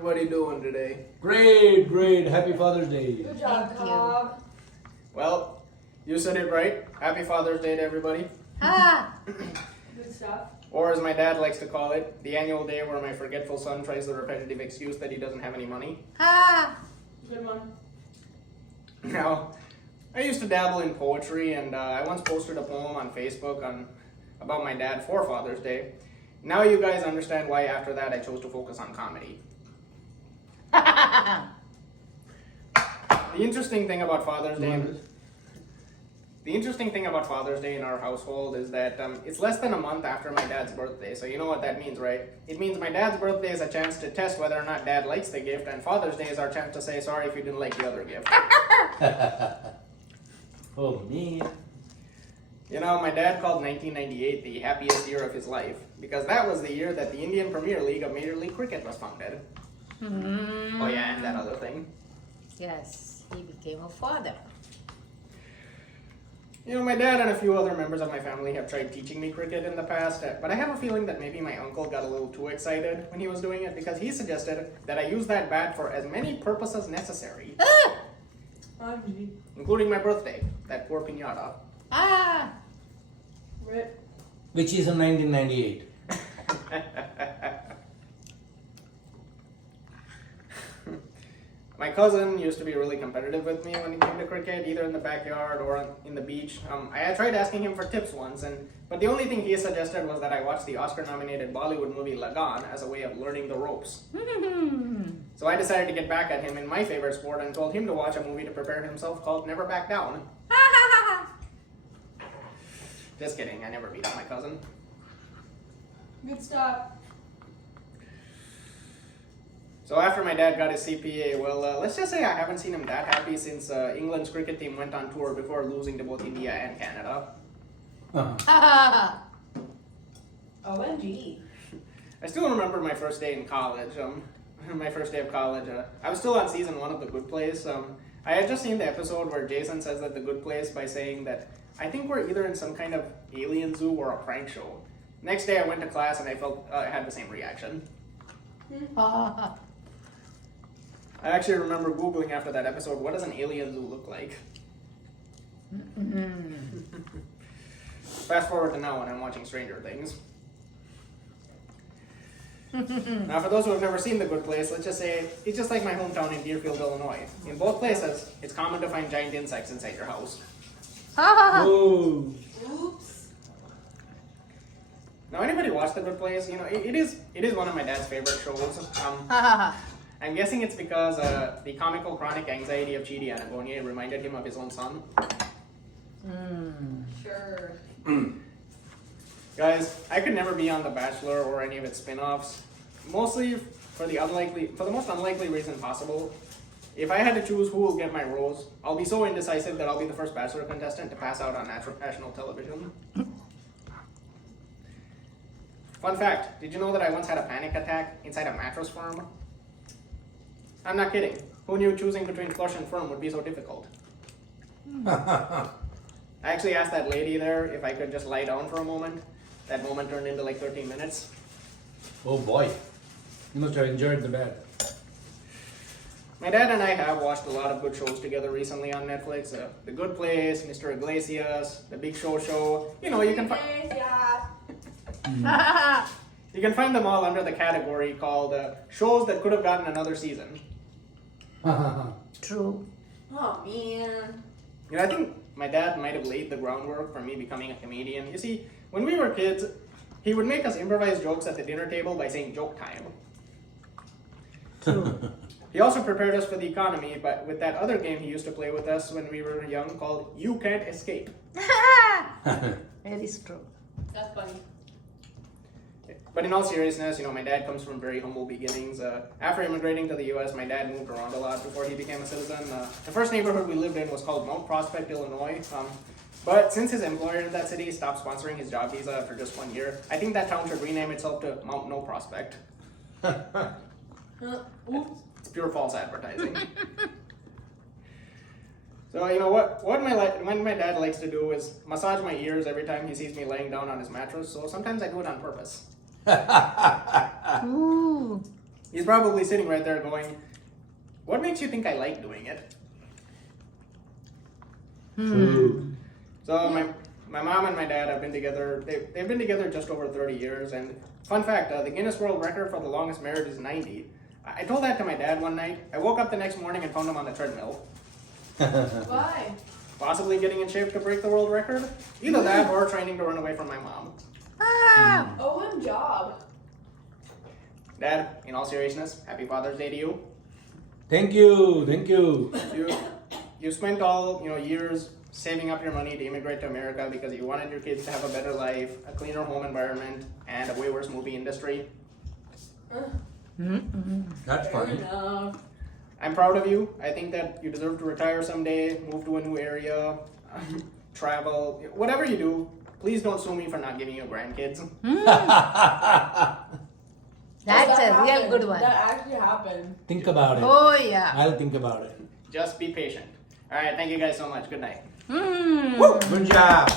What are you doing today? Great. Happy Father's Day. Good job, Cobb. Well, you said it right. Happy Father's Day to everybody. Good stuff. Or as my dad likes to call it, the annual day where my forgetful son tries the repetitive excuse that he doesn't have any money. Good one. Now, I used to dabble in poetry, and I once posted a poem on Facebook about my dad for Father's Day. Now you guys understand why after that I chose to focus on comedy. The interesting thing about Father's Day in our household is that it's less than a month after my dad's birthday, so you know what that means, right? It means my dad's birthday is a chance to test whether or not dad likes the gift, and Father's Day is our chance to say sorry if you didn't like the other gift. Oh, man. You know, my dad called 1998 the happiest year of his life, because that was the year that the Indian Premier League of Major League Cricket was founded. Oh yeah, and that other thing. Yes, he became a father. You know, my dad and a few other members of my family have tried teaching me cricket in the past, but I have a feeling that maybe my uncle got a little too excited when he was doing it, because he suggested that I use that bat for as many purposes necessary, including my birthday, that poor piñata. Rip. Which is in 1998. My cousin used to be really competitive with me when it came to cricket, either in the backyard or in the beach. I had tried asking him for tips once, but the only thing he suggested was that I watch the Oscar-nominated Bollywood movie Lagan as a way of learning the ropes. So I decided to get back at him in my favorite sport and told him to watch a movie to prepare himself called Never Back Down. Just kidding, I never beat up my cousin. Good stuff. So after my dad got his CPA, well, let's just say I haven't seen him that happy since England's cricket team went on tour before losing to both India and Canada. OMG. I still remember my first day in college. My first day of college. I was still on season 1 of The Good Place. I had just seen the episode where Jason says that The Good Place by saying that I think we're either in some kind of alien zoo or a prank show. Next day I went to class and I felt I had the same reaction. I actually remember Googling after that episode, what does an alien zoo look like? Fast forward to now when I'm watching Stranger Things. Now for those who have never seen The Good Place, let's just say it's just like my hometown in Deerfield, Illinois. In both places, it's common to find giant insects inside your house. Oh. Oops. Now anybody watch The Good Place? You know, it is one of my dad's favorite shows. I'm guessing it's because the comical chronic anxiety of Chidi Anagonye reminded him of his own son. Sure. Guys, I could never be on The Bachelor or any of its spin-offs, mostly for the most unlikely reason possible. If I had to choose who will get my rose, I'll be so indecisive that I'll be the first Bachelor contestant to pass out on national television. Fun fact, did you know that I once had a panic attack inside a mattress firm? I'm not kidding. Who knew choosing between plush and firm would be so difficult? I actually asked that lady there if I could just lie down for a moment. That moment turned into like 13 minutes. Oh boy. You must have enjoyed the bed. My dad and I have watched a lot of good shows together recently on Netflix. The Good Place, Mr. Iglesias, The Big Show. You know, you can you can find them all under the category called shows that could have gotten another season. True. Oh, man. You know, I think my dad might have laid the groundwork for me becoming a comedian. You see, when we were kids, he would make us improvise jokes at the dinner table by saying joke time. True. He also prepared us for the economy, but with that other game he used to play with us when we were young called You Can't Escape. That is true. That's funny. But in all seriousness, you know, my dad comes from very humble beginnings. After immigrating to the U.S., my dad moved around a lot before he became a citizen. The first neighborhood we lived in was called Mount Prospect, Illinois. But since his employer in that city stopped sponsoring his job visa after just 1 year, I think that town should rename itself to Mount No Prospect. Oops. It's pure false advertising. So you know what my dad likes to do is massage my ears every time he sees me laying down on his mattress. So sometimes I do it on purpose. Ooh. He's probably sitting right there going, what makes you think I like doing it? True. So my mom and my dad have been together. They've been together just over 30 years. And fun fact, the Guinness World Record for the longest marriage is 90. I told that to my dad one night. I woke up the next morning and found him on the treadmill, Why? possibly getting in shape to break the world record. Either that or training to run away from my mom. Ah. OM job. Dad, in all seriousness, happy Father's Day to you. Thank you, thank you. You spent all years saving up your money to immigrate to America because you wanted your kids to have a better life, a cleaner home environment, and a way worse movie industry. That's Fair fine. enough. I'm proud of you. I think that you deserve to retire someday, move to a new area, travel, whatever you do. Please don't sue me for not giving you grandkids. That's That a real happened. good one. That actually happened. Think about it. Oh, yeah. I'll think about it. Just be patient. All right, thank you guys so much. Good night. Mm. Good job.